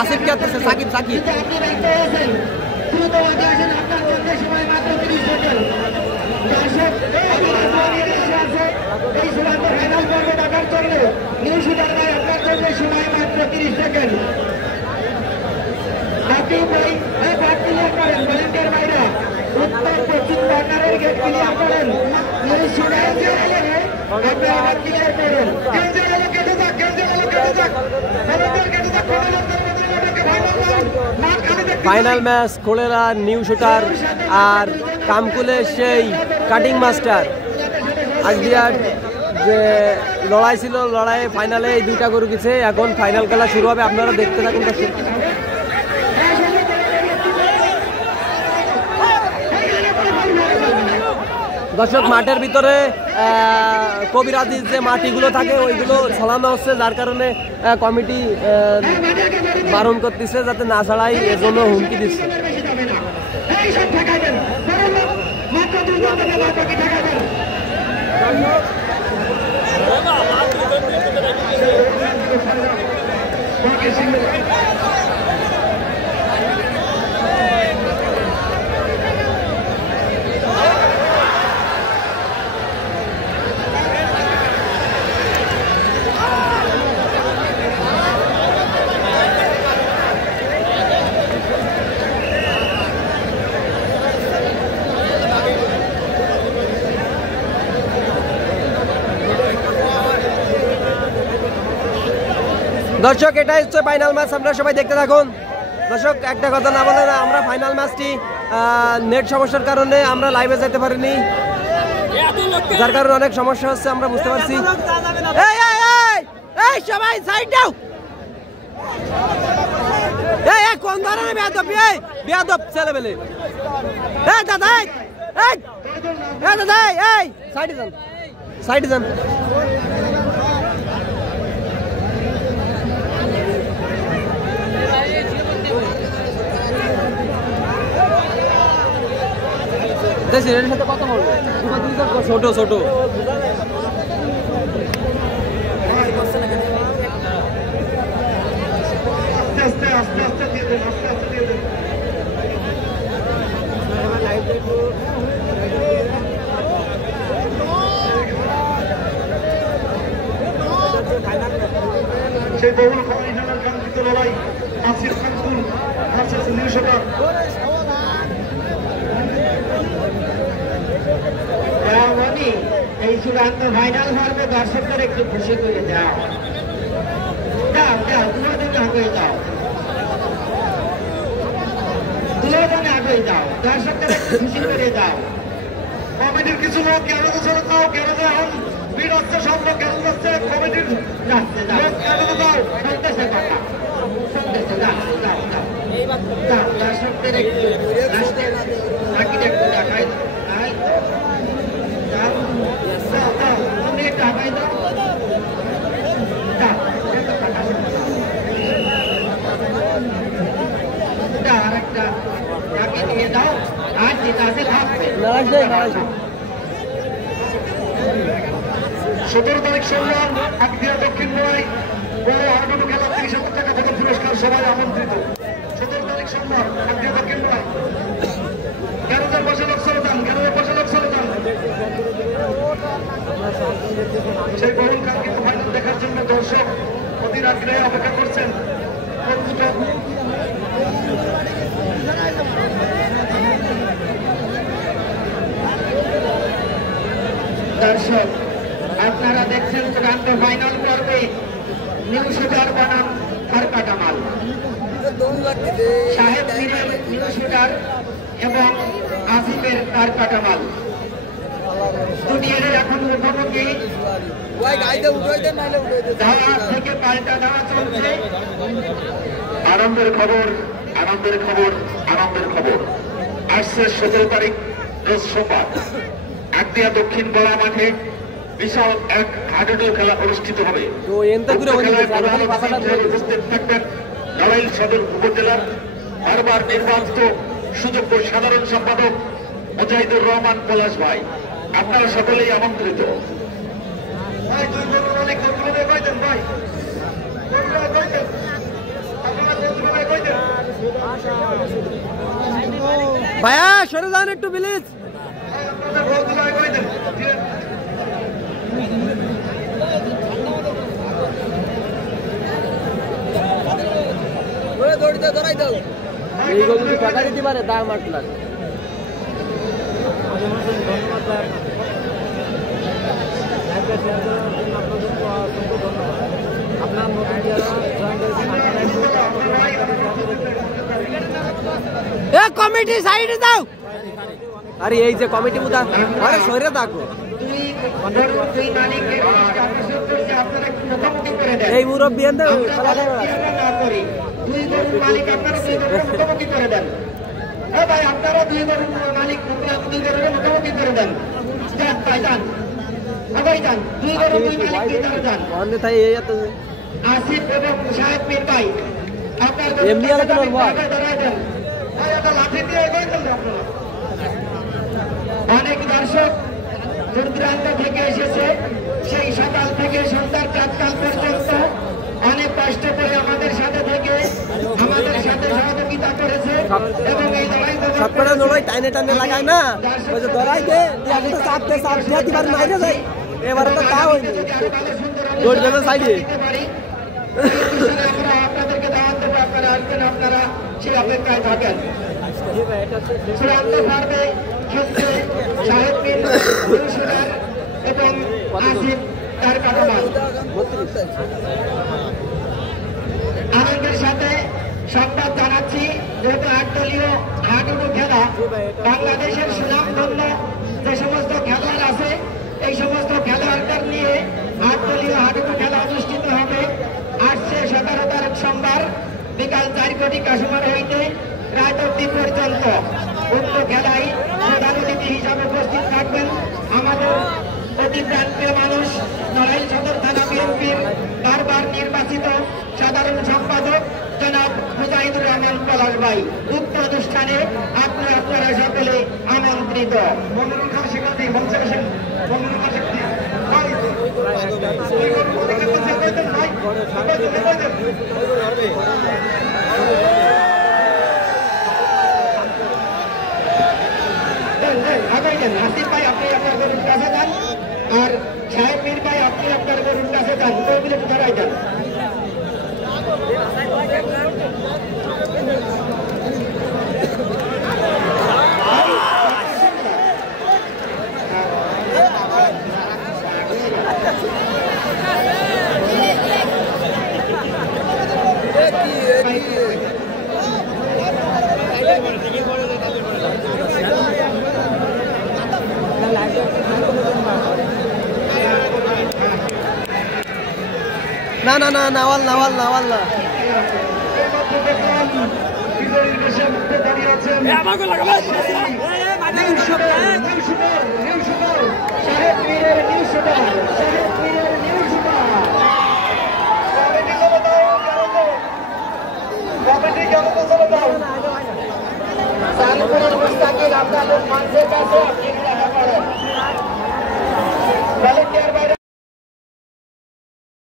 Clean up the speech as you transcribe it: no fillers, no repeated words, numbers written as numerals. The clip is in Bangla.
আসিফ কে আছে সাকিব সাকিব ফাইনাল ম্যাচ খোলেরা নিউ শুটার আর কামকুলে সেই কাটিং মাস্টার আজদিয়ার যে লড়াই ছিল লড়াই ফাইনালে এই দুইটা গরু গেছে এখন ফাইনাল খেলা শুরু হবে আপনারা দেখতে থাকুন দর্শক মাঠের ভিতরে কবিরাজির যে মাটিগুলো থাকে ওইগুলো ছড়ানো হচ্ছে যার কারণে কমিটি বারণ করতেছে যাতে না ছাড়াই এর জন্য হুমকি দিচ্ছে দর্শক এটাই হচ্ছে ফাইনাল ম্যাচ আপনারা সবাই দেখতে থাকুন দর্শক একটা কথা না বলে না আমরা ফাইনাল ম্যাচটি নেট সমস্যার কারণে আমরা লাইভে যেতে পারিনি যার কারণে অনেক সমস্যা হচ্ছে আমরা বুঝতে পারছি সবাই সাইড দাও কোন ধরনের বেয়াদব ছেলে বেলে দাদা দাদা সাইডে যান সাইডে যান সাথে কথা বলবো ছোট ছোট সেই বহুল ফাইনালের কাঙ্ক্ষিত লড়াই আসিফ কামকুল ভার্সেস নিউ শুটার এই চূড়ান্ত ফাইনাল পর্বে দর্শকদের একটু খুশি করে দাও দাও দাও দুজনে আগে দাও দুজনে আগে দাও দর্শকদের একটু খুশি করে দাও কমিটির কিছু লোক কেন ছেড়ে দাও কেন এখন ভিড় হচ্ছে সব লোক কেন যাচ্ছে কমিটির যাচ্ছে দাও কেন দাও শুনতেছে কথা শুনতেছে দাও দাও দাও দাও দর্শকদের একটু লাস্টে বাকিটা একটু দেখাই সতেরো তারিখ সোমবার আকদিয়া দক্ষিণ নয় বড় হাডুডু খেলা 30,000 টাকা প্রথম পুরস্কার সবাই আমন্ত্রিত 17 তারিখ সোমবার আকদিয়া দক্ষিণ নয় 11,000 বসে লোক চলে যান 11,000 বসে লোক চলে যান সেই বহুল কাঙ্ক্ষিত ফাইনাল দেখার জন্য দর্শক অধীর আগ্রহে অপেক্ষা করছেন দর্শক আপনারা দেখছেন চূড়ান্ত ফাইনাল পর্বে নিউ শুটার বনাম খারকাটামাল সাহেব মিরের নিউ শুটার এবং আসিফের খারকাটামাল দুনিয়ার এখন মুখোমুখি থেকে পাল্টা দেওয়া চলছে আনন্দের খবর আনন্দের খবর আনন্দের খবর আসছে 17 তারিখ রোজ সোমবার আকদিয়া দক্ষিণ বড়া মাঠে বিশাল এক হাডুডু খেলা অনুষ্ঠিত হবে উপস্থিত থাকবেন নড়াইল সদর উপজেলার বারবার নির্বাচিত সুযোগ্য সাধারণ সম্পাদক মুজাহিদুর রহমান পলাশ ভাই আপনারা সকলেই আমন্ত্রিত ভাই সরে যান একটু প্লিজ। এই গোল যদি টাকা দিতে পারে দাম 8 লাখ। কমিটি সাইডে যাও। আরে এই যে কমিটি বুদা আরে সরে থাকো। এই মুরব্বী এনে খেলা দেয় দুই গরুর মালিক আপনারা দুই গরুর মুখোমুখি করে দেন। হ্যাঁ ভাই আপনারা দুই গরুর মালিক দুই গরুর মুখোমুখি করে দেন। যান ভাই যান, ভাই যান, দুই গরুর দুই মালিক ভিতরে যান। অন্যথায় এই এত আসিফ এবং সাহেব পীর ভাই আপনার এমনি আর কেন ভাই দাঁড়ায় দেন। ভাই একটা লাঠি দিয়ে এগিয়ে দেন আপনারা। অনেক দর্শক দূর দূরান্ত থেকে এসেছে, সেই সকাল থেকে সন্ধ্যার প্রাতকাল পর্যন্ত অনেক কষ্ট করে আমাদের সাথে থেকে আমাদের সাথে সহযোগিতা করেছে এবং এই সবকটা লড়াই টাইনে টাইনে লাগায় না, ওই যে ধরাই দে দিয়ে চাপতে চাপ দিয়ে দিবার মাইরে যায়। এবারে তো তা হয়নি, দৌড় যাবে সাইডে। আমরা আপনাদেরকে দাওয়াত দেবো, আপনারা আসবেন, আপনারা সেই অপেক্ষায় থাকেন। চূড়ান্ত পর্বে ক্ষেত্রে সাহেব পীর এবং আসিফ তার কাটামান আনন্দের সাথে সংবাদ জানাচ্ছি, যেহেতু 8 দলীয় হাডুডু খেলা বাংলাদেশের সুনামধন্য যে সমস্ত খেলোয়াড় আছে এই সমস্ত খেলোয়াড়দের নিয়ে 8 দলীয় হাডুডু খেলা অনুষ্ঠিত হবে। আসছে 17 তারিখ সোমবার বিকাল 4 কোটি কাশমার হইতে রাত অব্দি পর্যন্ত উক্ত খেলায় প্রধান অতিথি হিসাবে উপস্থিত থাকবেন আমাদের অতি প্রান্তীয় মানুষ নড়াইল সদর থানা বিএনপির বারবার নির্বাচিত সাধারণ সম্পাদক জনাব মুজাহিদুর রহমান পলাশ ভাই। উক্ত অনুষ্ঠানে আপনারা সকলে আমন্ত্রিত। আসিফ ভাই আপনি আপনার গরুর কাছে যান, আর সাহেব পীর ভাই আপনি আপনার গরুর কাছে যান, ওইগুলো একটু ধরাই যান। না না না নাওয়াল নাওয়াল নাওয়াল না সাহেব পীরের